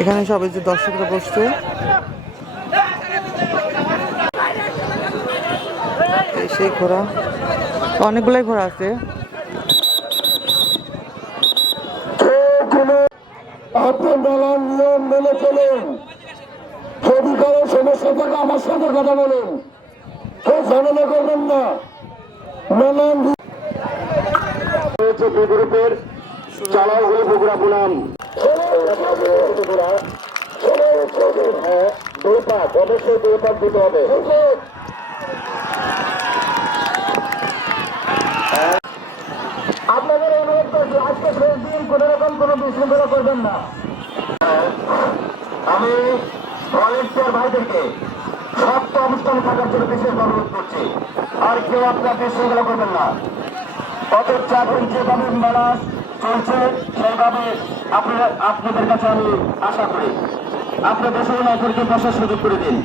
এখানে সবাই যে দর্শকরা বসছে সেই ঘোড়া, অনেকগুলাই ঘোড়া আছে। আপনি মেলার নিয়ম মেনে চলুন। যদি কারো সমস্যা থাকে আমার সাথে কথা বলুন, কেউ ঝামেলা করবেন না। মেলার গ্রুপের চালাও হয়ে বগুড়া পুনাম দুই পাক, অবশ্যই দুই পাক দিতে হবে। আপনাদের অনুরোধ করছি আজকে শেষ দিন কোন রকম কোনো বিশৃঙ্খলা করবেন না। আমি ভলেন্টিয়ার ভাইদেরকে শক্ত অবস্থানে থাকার জন্য বিশেষ অনুরোধ করছি। আর কেউ আপনার বিশৃঙ্খলা করবেন না। অথচ এখন যেভাবে মেলা চলছে সেইভাবে আপনাদের কাছে আমি আশা করি আপনাদের সঙ্গে অপরকে বসার সুযোগ করে দিন।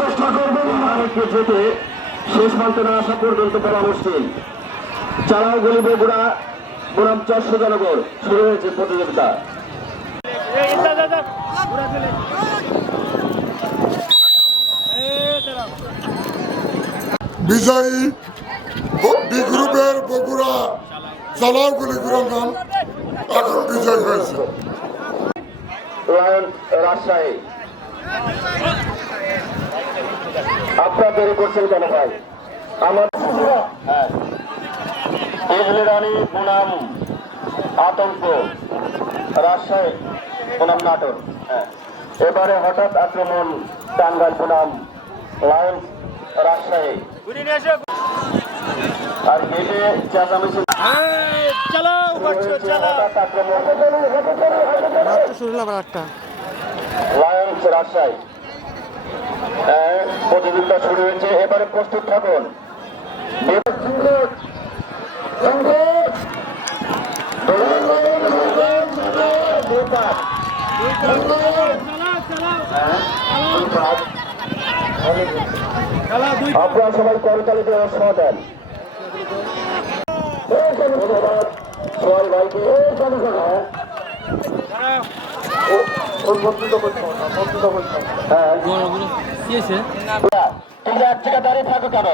চেষ্টা করবেন যেতে শেষ মন্ত্রণা আসা পর্যন্ত পরামর্শীল চালাও গলি বগুড়া বনাম ৪০০ জনগণ শুরু হয়েছে প্রতিযোগিতা। বিজয়ী বি গ্রুপের বগুড়া চালাও গলি নাম এখন বিজয় হয়েছে লায়ন রাজশাহী। আপনারা দেরি করছেন কেন ভাই? আমার ইজলিরানি বনাম আতঙ্ক রাজশাহী বনাম নাটোর। এবারে হঠাৎ আক্রমণ টাঙ্গাইল বনাম লায়ন রাজশাহী। আর গেটে চেঁচামেচি হঠাৎ আক্রমণ লায়ন্স রাজশাহী। প্রতিযোগিতা শুরু হয়েছে, এবারে প্রস্তুত থাকুন। আপনারা সবাই করতালি দিয়ে উৎসাহ দেন। ধন্যবাদ সোহাল ভাইকে। তোমরা এক জায়গায় দাঁড়িয়ে থাকো কেন?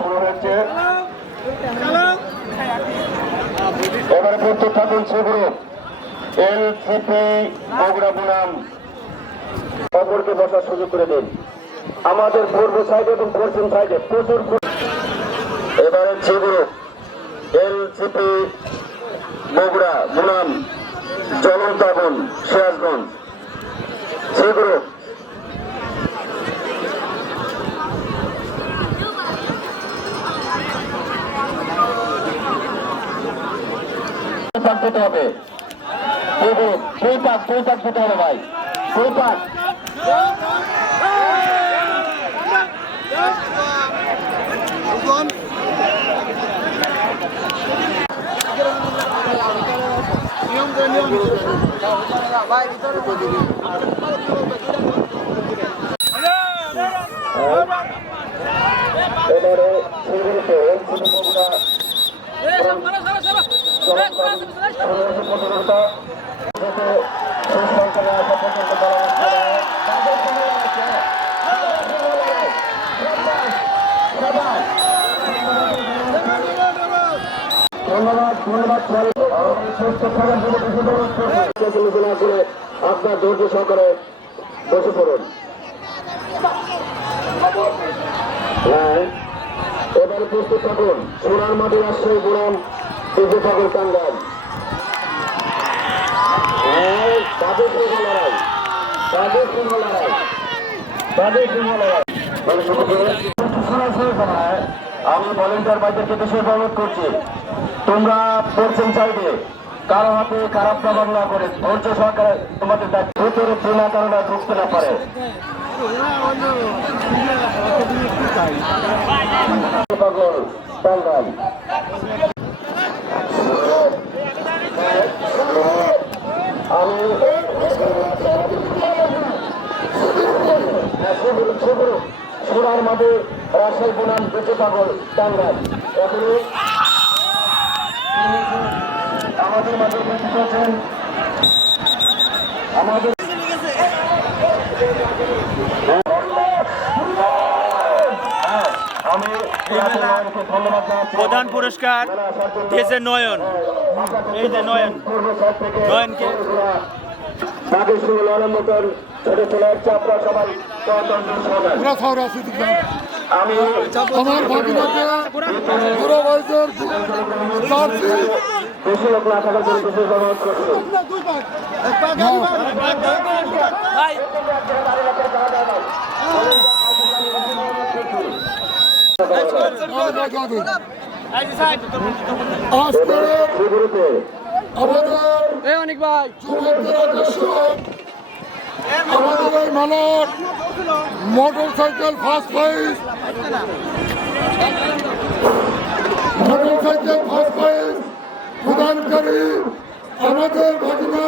শুরু হয়েছে, এবারে প্রস্তুত থাকুন। গ্রুপ এলসিপি বগুড়া বনাম অপরকে বসার সুযোগ করে দিন। আমাদের পূর্ব সাইডে এবং পশ্চিম সাইডে প্রচুর। এবারে গ্রুপ এলসিপি বগুড়া বনাম জ্বলন্ত আগুন সিরাজগঞ্জ। গ্রুপ দিতে হবে, দুই পাক দিতে হবে ভাই, দুই পাক। এবারে প্রতিযোগিতা আপনার ধৈর্য সহকারে বসে পড়ুন। হ্যাঁ, এবারে প্রস্তুত থাকুন। সোনার মাটি রাজশাহী বনাম বিজয় ঠাকুর টাঙ্গাইল। তাদের সিংহ লড়াই, তাদের সিংহ লড়াই, তাদের সিংহ লড়াই। আমি ভলেন্টিয়ার ভাইদেরকে বিশেষ অনুরোধ করছি, তোমরা পশ্চিম সাইডে কারো হাতে খারাপ ব্যবহার না করে ধৈর্য সহকারে তোমাদের ভিতরে বিনা কারণে ঢুকতে না পারে। পাগল টাঙ্গাইল আমি সুরার মাঠে রাজশাহী বনাম বেঁচে পাগল টাঙ্গাইল এখনো আমাদের মাঝে উপস্থিত আছেন আমাদের আমি ধন্যবাদ জানাচ্ছি প্রধান পুরস্কার দিয়েছে নয়ন। এই যে নয়ন, নয়নকে বাকি শুরু মতন ছোট ছেলের চাপড়া সবাই আমি আমার ভাগিনাকে পুরো বয়সের বেশি লোক না থাকার জন্য বিশেষ অনুরোধ করছি আজকে গ্রুপে আমাদের অনেক ভাই যুবকদের আকর্ষণ আমাদের এই মানব মোটর সাইকেল ফার্স্ট প্রাইজ প্রদানকারী আমাদের ভাগিনা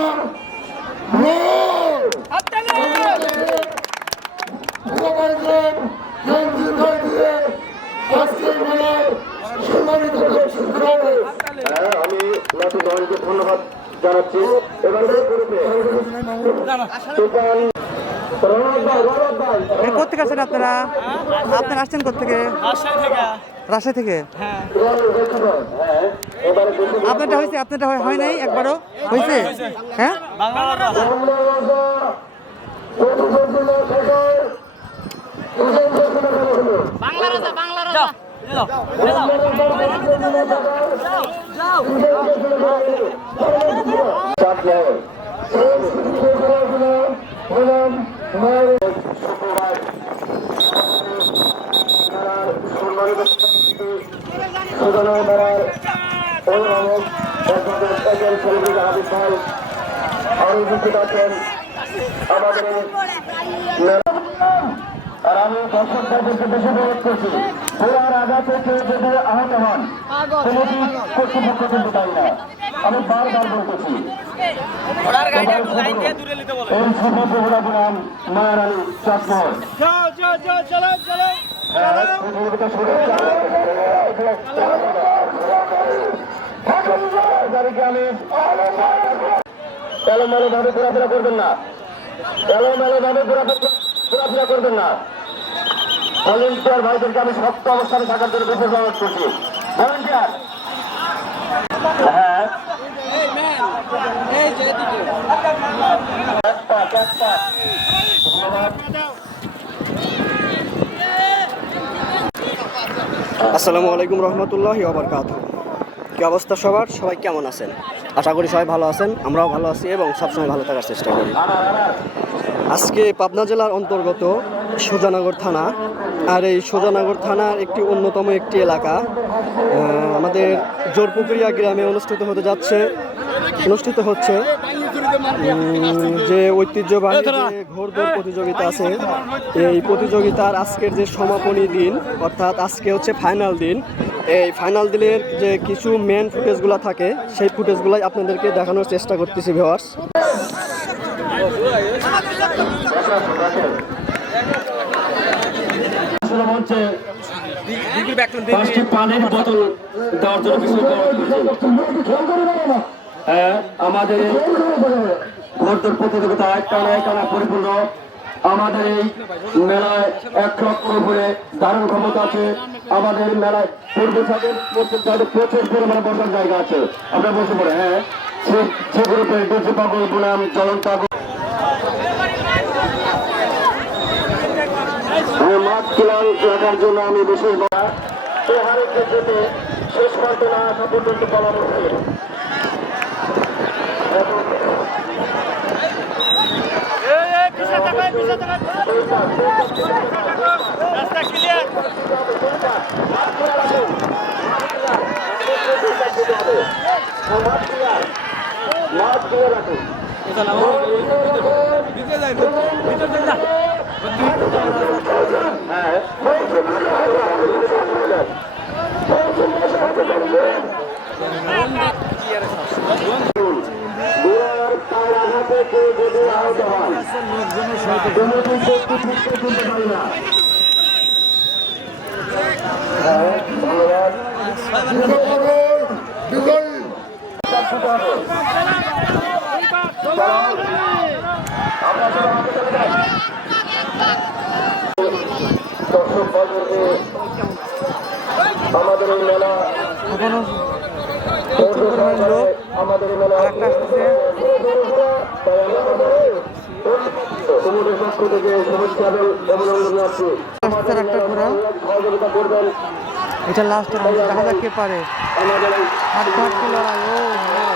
আজকের মেলায় সম্মানিত করছি আমি নাটু নয়নকে ধন্যবাদ জানাচ্ছি এবার গ্রুপে কোথেকে আসছেন আপনারা? আপনারা আসছেন কোথেকে? রাজশাহী থেকে। আপনারটা হয়েছে? আপনারটা হয় নাই একবারও? হয়েছে? হ্যাঁ, আর আমি দর্শকদেরকে বেশি অনুরোধ করছি পুরার আঘাতে কেউ যদি আহত হন কমিটি কর্তৃপক্ষ কিন্তু তাই না আমি বারবার বলতেছি এই ছবি বহুরা বনাম মায়ার আলী চাঁদপুর এলোমেলো ভাবে ঘোরাফেরা করবেন না, এলোমেলো ভাবে ঘোরাফেরা করবেন না। ভলেন্টিয়ার ভাইদেরকে আমি শক্ত অবস্থানে থাকার জন্য বিশেষ অনুরোধ করছি। ভলেন্টিয়ার হ্যাঁ আসসালামু আলাইকুম রহমতুল্লাহি ওয়া বারাকাতুহু। কি অবস্থা সবার? সবাই কেমন আছেন? আশা করি সবাই ভালো আছেন, আমরাও ভালো আছি এবং সবসময় ভালো থাকার চেষ্টা করি। আজকে পাবনা জেলার অন্তর্গত সুজানগর থানা, আর এই সুজানগর থানার একটি অন্যতম একটি এলাকা আমাদের জোরপুকুরিয়া গ্রামে অনুষ্ঠিত হচ্ছে যে ঐতিহ্যবাহী যে ঘোড়দৌড় প্রতিযোগিতা আছে। এই প্রতিযোগিতার আজকের যে সমাপনী দিন, অর্থাৎ আজকে হচ্ছে ফাইনাল দিন। এই ফাইনাল দিনের যে কিছু মেন ফুটেজগুলো থাকে সেই ফুটেজগুলাই আপনাদেরকে দেখানোর চেষ্টা করতেছি ভিউয়ার্স। পানির বোতল দেওয়ার জন্য আমাদের ঘোড়দৌড় প্রতিযোগিতা টানা পরিপূর্ণ। আমাদের এই মেলায় 1 লক্ষ উপরে ধারণ ক্ষমতা আছে। আমাদের মেলায় পূর্ব সাথে প্রচুর পরিমাণে বসার জায়গা আছে, আপনার বসে পড়ে। হ্যাঁ, সে গ্রুপের বেঁচে পাগল বনাম চলন পাগল মাঠ কিলান রাখার জন্য আমি বিশেষ হারের ক্ষেত্রে শেষ প্রান্তে না আসা পর্যন্ত বলা মুশকিল। রাস্তা ক্লিয়ার। মাঠ ক্লিয়ার রাখুন। বিজয়ী আমাদের এই মেলা এখনো প্রচুর পরিমাণ লোক আমাদের এই মেলা আরেকটা আসতেছে। কমিটির পক্ষ থেকে শুভেচ্ছা এবং অভিনন্দন জানাচ্ছি। আসছে একটা ঘোড়া, সহযোগিতা করবেন এটা লাস্টের অংশ, দেখা যাক কে পারে। আমাদের এই হাড্ডাহাড্ডি লড়াই, ও নো।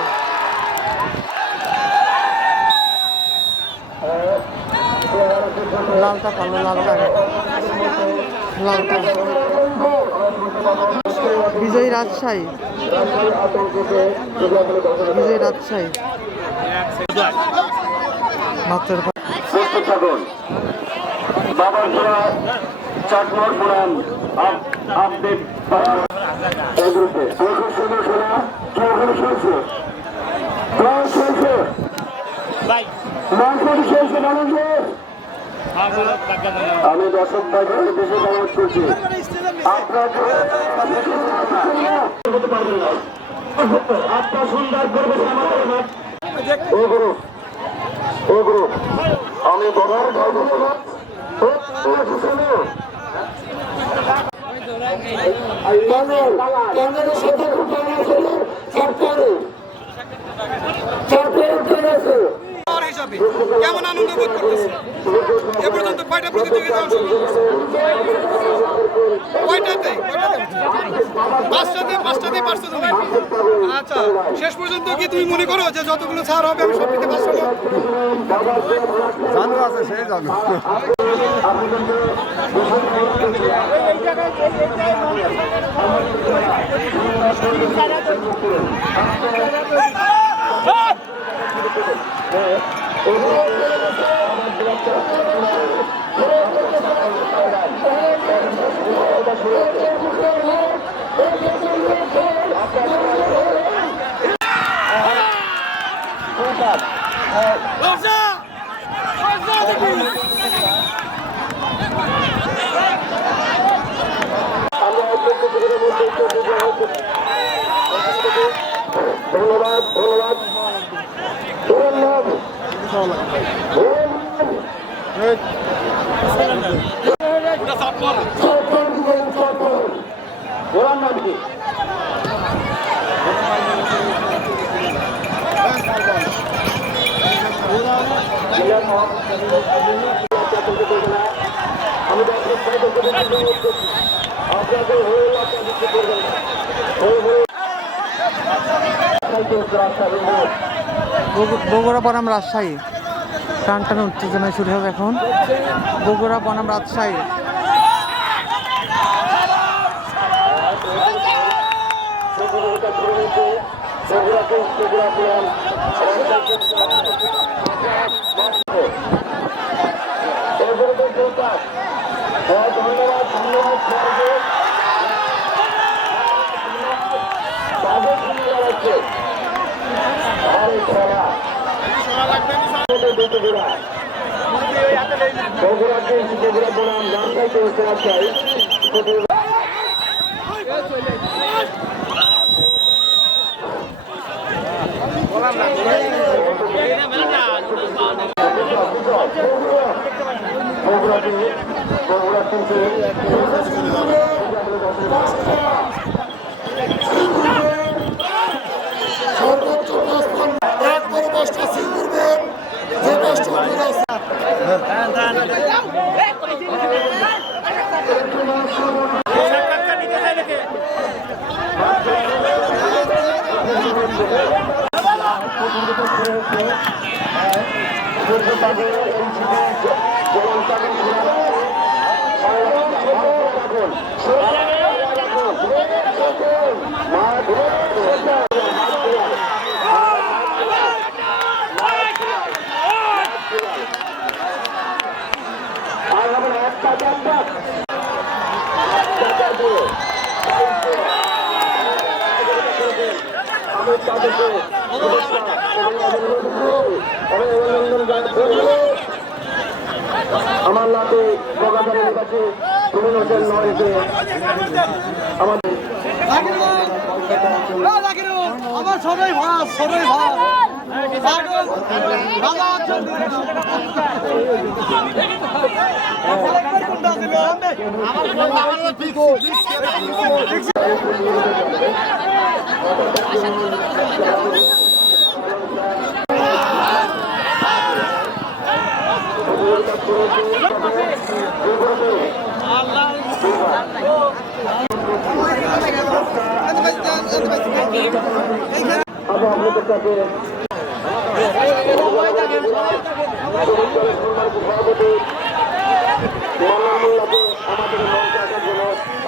লালটা পারলো, লালটা লালটা বিজয়ী রাজশাহী, বিজয়ী রাজশাহী মাত্র প্রস্তুত থাকুন। বাবার জোড়া চাটমোহর পুরাণ আপডেট এই গ্রুপে শোনা কেউ শুনছে শুনছে আমি দর্শক ভাইদের দেশে অনুরোধ করছি আপনার সুন্দর করবে ও গ্রুপ ও গ্রুপ আমি বলার কেমন আনন্দ বোধ করতেছে? এ পর্যন্ত কয়টা প্রতিযোগিতা অংশগ্রহণ করছে? কয়টাতে? পাঁচটাতে পারছো তুমি? আচ্ছা, শেষ পর্যন্ত কি তুমি মনে করো যে যতগুলো ছাড় হবে আমি সব দিতে পারছো না? জানো আছে সে জানো ধন্যবাদ ধন্যবাদ ওরার নাম কি? আমি আপনাদের বগুড়া বনাম রাজশাহী, টান টান উত্তেজনায় শুরু হবে এখন। বগুড়া বনাম রাজশাহী, ধন্যবাদ ধন্যবাদ বগুড়া বনাম রাজশাহী সর্বোচ্চ 5 পয়েন্ট এক করে 5টা সিল করবেন যে 5টা আছে আমার লাতে বগাদারের কাছে তুমি হোসেন নয়কে আমাদের আমার সবাই ভাত সবাই ভাত আপনাদের কাছে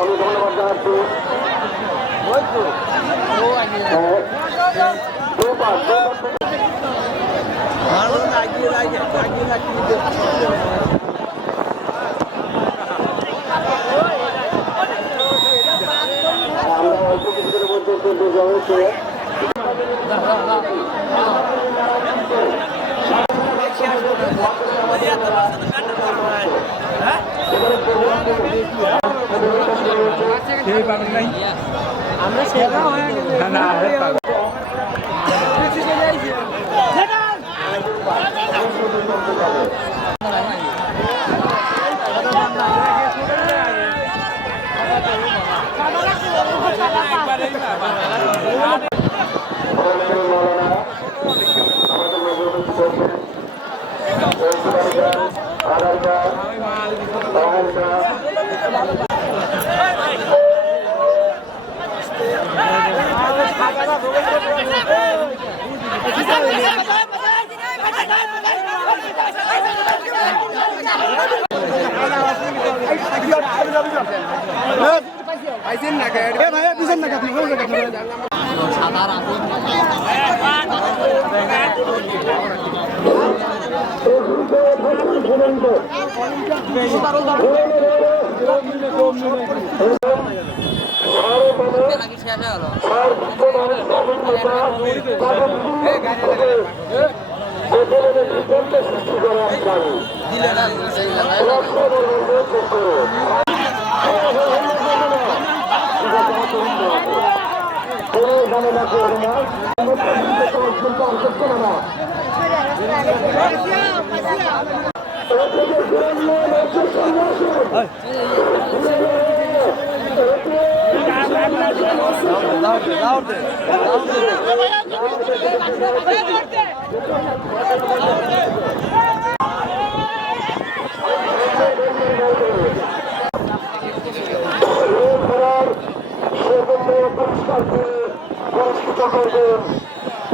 আমি ধন্যবাদ জানাচ্ছি। আমরা অল্প কিছুদিনের মধ্যে দুর্গা হয়েছে আমরা সেবা হয়ে গেছে না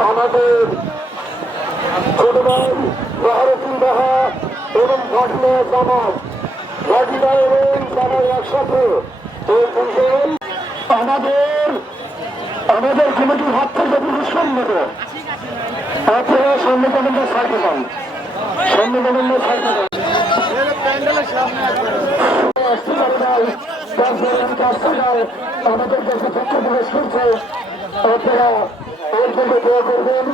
আমাদের ছোট ভাই বাহারুদ্দিন বাহা এবং ঘটনা জামাত ঘটনা এবং জামাত একসাথে আমাদের কমিটির হাত থেকে পুরস্কার নেবে আপনারা সন্ধ্যা সাইতে যান সন্ধ্যা সাইতে যান আমাদের কাছে পক্ষ প্রকাশ করছে আপনারা এর জন্য দোয়া করবেন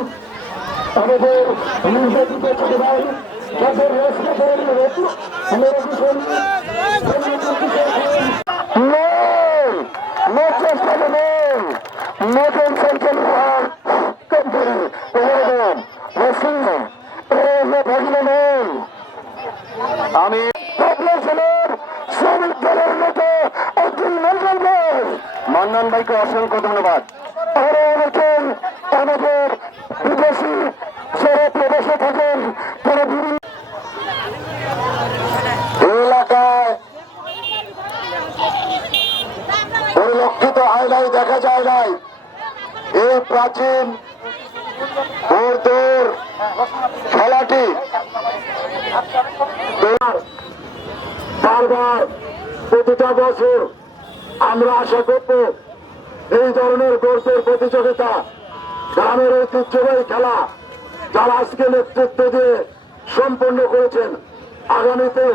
আমাদের নির্বাচিত ছোট ভাই যাদের আমি শ্রমিক দলের নেতা আব্দুল মান্নান ভাই মান্নান ভাইকে অসংখ্য ধন্যবাদ। আরো অনেকেই আমাদের বিদেশি যারা প্রবাসে থাকেন তারা বিভিন্ন এলাকায় পরিলক্ষিত আয়নায় দেখা যায় নাই এই প্রাচীন দৌড় খেলাটি বারবার প্রতিটা বছর আমরা আশা করব এই ধরনের দৌড়ের প্রতিযোগিতা গ্রামের ঐতিহ্যবাহী খেলা যারা আজকে নেতৃত্ব দিয়ে সম্পন্ন করেছেন আগামীতে